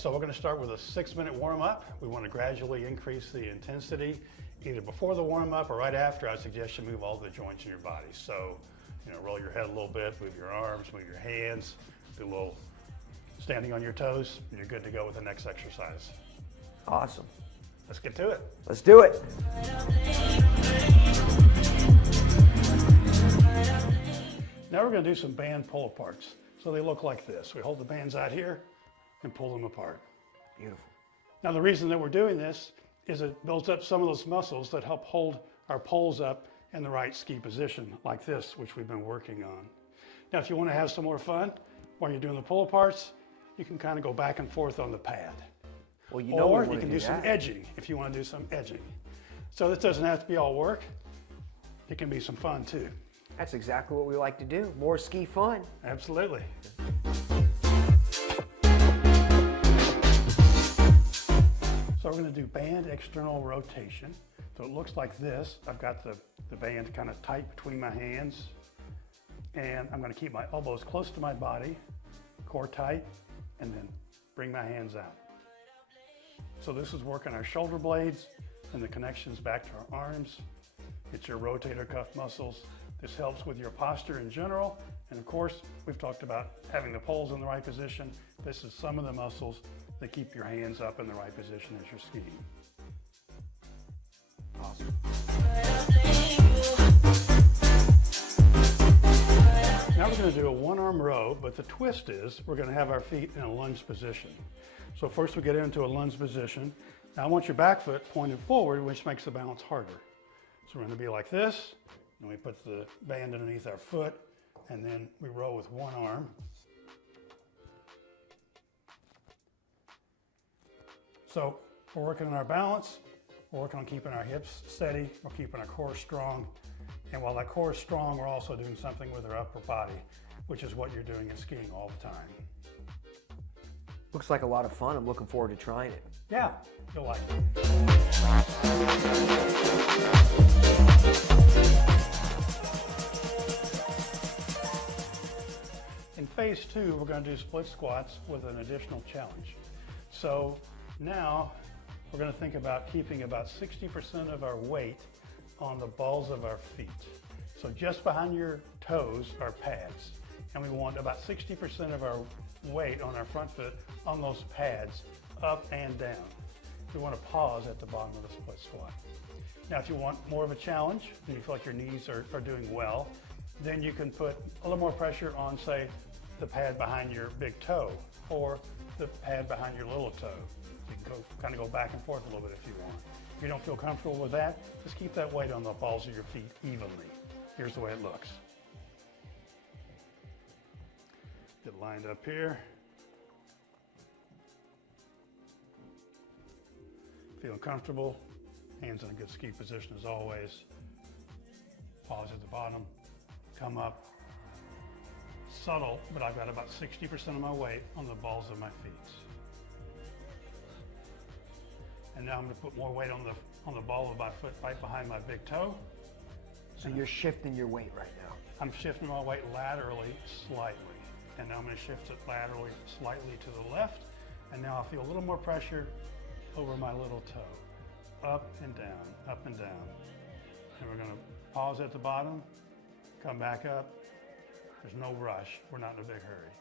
so we're going to start with a 6-minute warm-up. We want to gradually increase the intensity, either before the warm-up or right after. I suggest you move all the joints in your body. So, roll your head a little bit, move your arms, move your hands, do a little standing on your toes, and you're good to go with the next exercise. Awesome. Let's get to it. Let's do it. Now we're going to do some band pull-aparts. So they look like this. We hold the bands out here and pull them apart. Beautiful. Now the reason that we're doing this is it builds up some of those muscles that help hold our poles up in the right ski position, like this, which we've been working on. Now if you want to have some more fun while you're doing the pull-aparts, you can kind of go back and forth on the pad. Well, you know, or you can do some edging if you want to do some edging. So this doesn't have to be all work. It can be some fun too. That's exactly what we like to do. More ski fun. Absolutely. So we're going to do band external rotation. So it looks like this. I've got the band kind of tight between my hands. And I'm going to keep my elbows close to my body, core tight, and then bring my hands out. So this is working our shoulder blades and the connections back to our arms. It's your rotator cuff muscles. This helps with your posture in general. And of course, we've talked about having the poles in the right position. This is some of the muscles that keep your hands up in the right position as you're skiing. Awesome. Now we're going to do a one-arm row, but the twist is we're going to have our feet in a lunge position. So first we get into a lunge position. Now I want your back foot pointed forward, which makes the balance harder. So we're going to be like this. And we put the band underneath our foot, and then we row with one arm. So we're working on our balance, we're working on keeping our hips steady, we're keeping our core strong. And while that core is strong, we're also doing something with our upper body, which is what you're doing in skiing all the time. Looks like a lot of fun. I'm looking forward to trying it. Yeah, you'll like it. In phase 2, we're going to do split squats with an additional challenge. So now we're going to think about keeping about 60% of our weight on the balls of our feet. So just behind your toes are pads, and we want about 60% of our weight on our front foot on those pads, up and down. We want to pause at the bottom of the split squat. Now if you want more of a challenge, and you feel like your knees are doing well, then you can put a little more pressure on, say, the pad behind your big toe, or the pad behind your little toe. You can kind of go back and forth a little bit if you want. If you don't feel comfortable with that, just keep that weight on the balls of your feet evenly. Here's the way it looks. Get lined up here. Feeling comfortable, hands in a good ski position as always. Pause at the bottom, come up. Subtle, but I've got about 60% of my weight on the balls of my feet. And now I'm going to put more weight on the ball of my foot right behind my big toe. So you're shifting your weight right now. I'm shifting my weight laterally slightly. And now I'm going to shift it laterally slightly to the left. And now I feel a little more pressure over my little toe. Up and down, up and down. And we're going to pause at the bottom, come back up. There's no rush. We're not in a big hurry.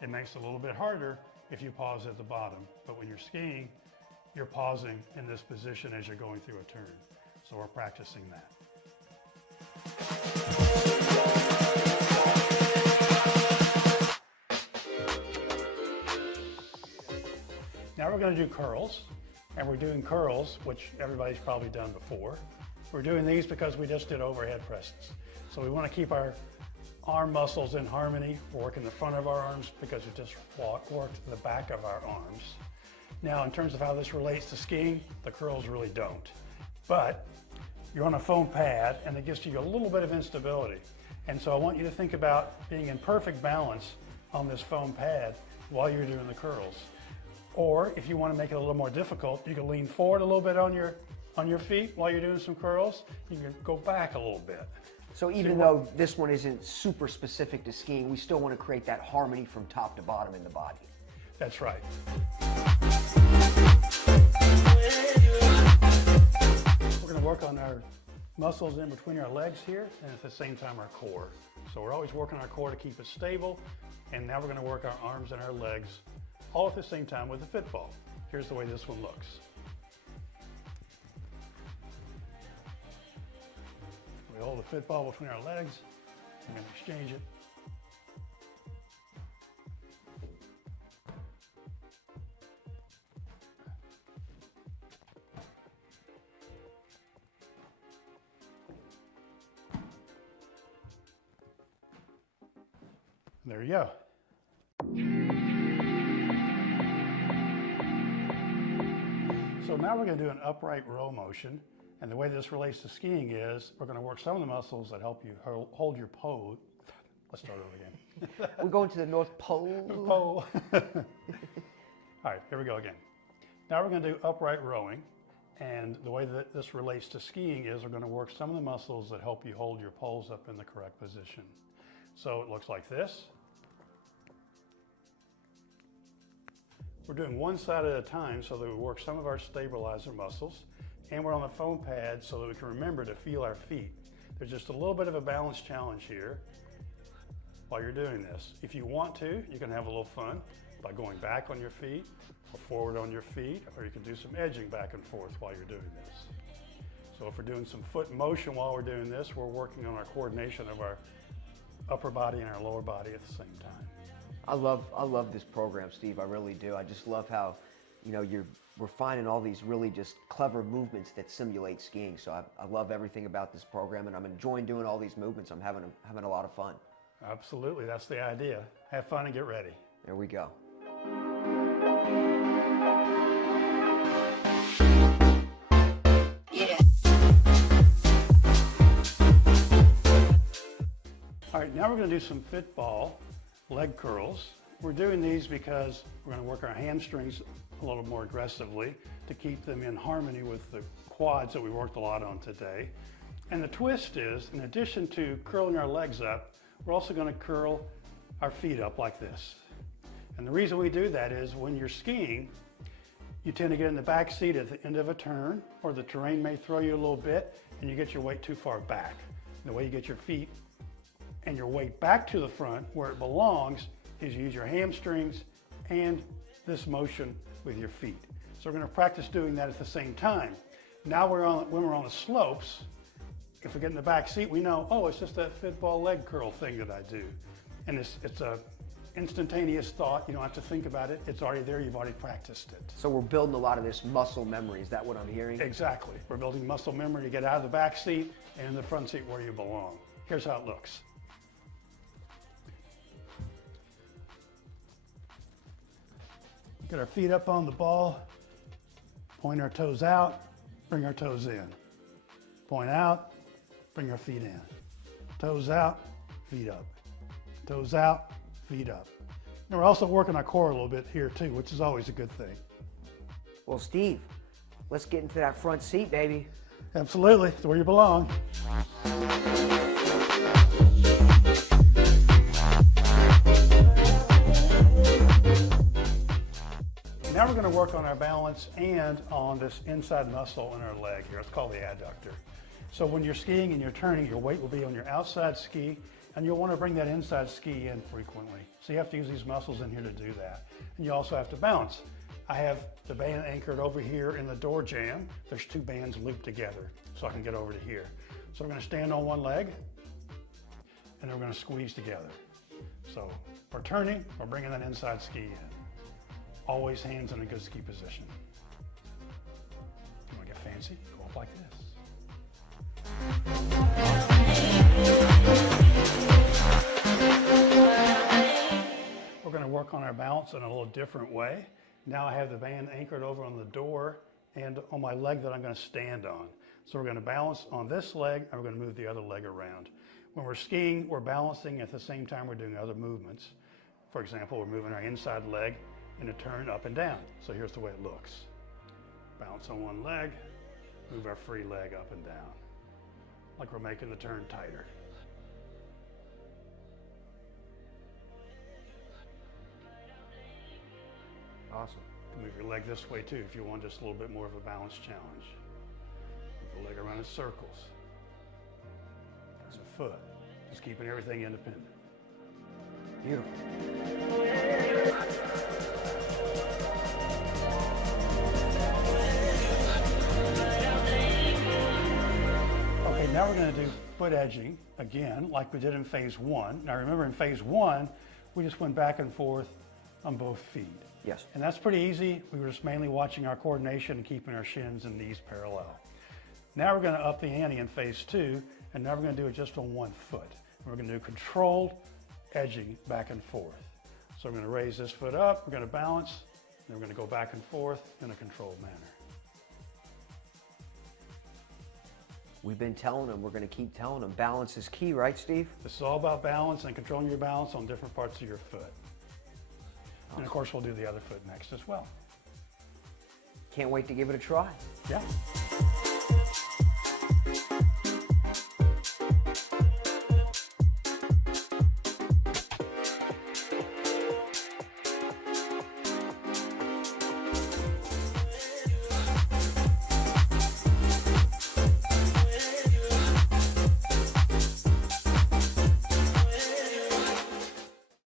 It makes it a little bit harder if you pause at the bottom. But when you're skiing, you're pausing in this position as you're going through a turn. So we're practicing that. Now we're going to do curls, and we're doing curls, which everybody's probably done before. We're doing these because we just did overhead presses. So we want to keep our arm muscles in harmony. We're working the front of our arms because we just worked the back of our arms. Now, in terms of how this relates to skiing, the curls really don't. But you're on a foam pad, and it gives you a little bit of instability. And so I want you to think about being in perfect balance on this foam pad while you're doing the curls. Or if you want to make it a little more difficult, you can lean forward a little bit on your feet while you're doing some curls. You can go back a little bit. So even though this one isn't super specific to skiing, we still want to create that harmony from top to bottom in the body. That's right. We're going to work on our muscles in between our legs here and at the same time our core. So we're always working our core to keep it stable, and now we're going to work our arms and our legs all at the same time with the fit ball. Here's the way this one looks. We hold the fit ball between our legs. I'm going to exchange it. There you go. So now we're going to do an upright row motion. And the way this relates to skiing is we're going to work some of the muscles that help you hold your pose. Let's start over again. We're going to the North Pole. Pole. All right, here we go again. Now we're going to do upright rowing. And the way that this relates to skiing is we're going to work some of the muscles that help you hold your poles up in the correct position. So it looks like this. We're doing one side at a time so that we work some of our stabilizer muscles, and we're on the foam pad so that we can remember to feel our feet. There's just a little bit of a balance challenge here while you're doing this. If you want to, you can have a little fun by going back on your feet or forward on your feet, or you can do some edging back and forth while you're doing this. So if we're doing some foot motion while we're doing this, we're working on our coordination of our upper body and our lower body at the same time. I love this program, Steve. I really do. I just love how, we're finding all these really just clever movements that simulate skiing. So I love everything about this program, and I'm enjoying doing all these movements. I'm having a lot of fun. Absolutely, that's the idea. Have fun and get ready. There we go. All right, now we're going to do some fit ball leg curls. We're doing these because we're going to work our hamstrings a little more aggressively to keep them in harmony with the quads that we worked a lot on today. And the twist is, in addition to curling our legs up, we're also going to curl our feet up like this. And the reason we do that is when you're skiing, you tend to get in the back seat at the end of a turn, or the terrain may throw you a little bit and you get your weight too far back. And the way you get your feet and your weight back to the front where it belongs is use your hamstrings and this motion with your feet. So we're going to practice doing that at the same time. Now when we're on the slopes, if we get in the back seat, we know, oh, it's just that fit ball leg curl thing that I do. And it's a instantaneous thought. You don't have to think about it. It's already there. You've already practiced it. So we're building a lot of this muscle memory. Is that what I'm hearing? Exactly. We're building muscle memory to get out of the back seat and in the front seat where you belong. Here's how it looks. Get our feet up on the ball, point our toes out, bring our toes in. Point out, bring our feet in. Toes out, feet up. Toes out, feet up. And we're also working our core a little bit here too, which is always a good thing. Well, Steve, let's get into that front seat, baby. Absolutely, it's where you belong. Now we're going to work on our balance and on this inside muscle in our leg here. It's called the adductor. So when you're skiing and you're turning, your weight will be on your outside ski, and you'll want to bring that inside ski in frequently. So you have to use these muscles in here to do that. And you also have to balance. I have the band anchored over here in the door jamb. There's two bands looped together so I can get over to here. So we're going to stand on one leg, and then we're going to squeeze together. So we're turning, we're bringing that inside ski in. Always hands in a good ski position. You want to get fancy? Go up like this. We're going to work on our balance in a little different way. Now I have the band anchored over on the door and on my leg that I'm going to stand on. So we're going to balance on this leg and we're going to move the other leg around. When we're skiing, we're balancing at the same time we're doing other movements. For example, we're moving our inside leg in a turn up and down. So here's the way it looks. Balance on one leg, move our free leg up and down, like we're making the turn tighter. Awesome. Move your leg this way too if you want just a little bit more of a balance challenge. Move the leg around in circles. There's a foot. Just keeping everything independent. Beautiful. Okay, now we're going to do foot edging again, like we did in phase one. Now remember, in phase one, we just went back and forth on both feet. Yes. And that's pretty easy. We were just mainly watching our coordination and keeping our shins and knees parallel. Now we're going to up the ante in phase two, and now we're going to do it just on one foot. We're going to do controlled edging back and forth. So we're going to raise this foot up, we're going to balance, then we're going to go back and forth in a controlled manner. We've been telling them, we're going to keep telling them, balance is key, right, Steve? This is all about balance and controlling your balance on different parts of your foot. And of course, we'll do the other foot next as well. Can't wait to give it a try. Yeah.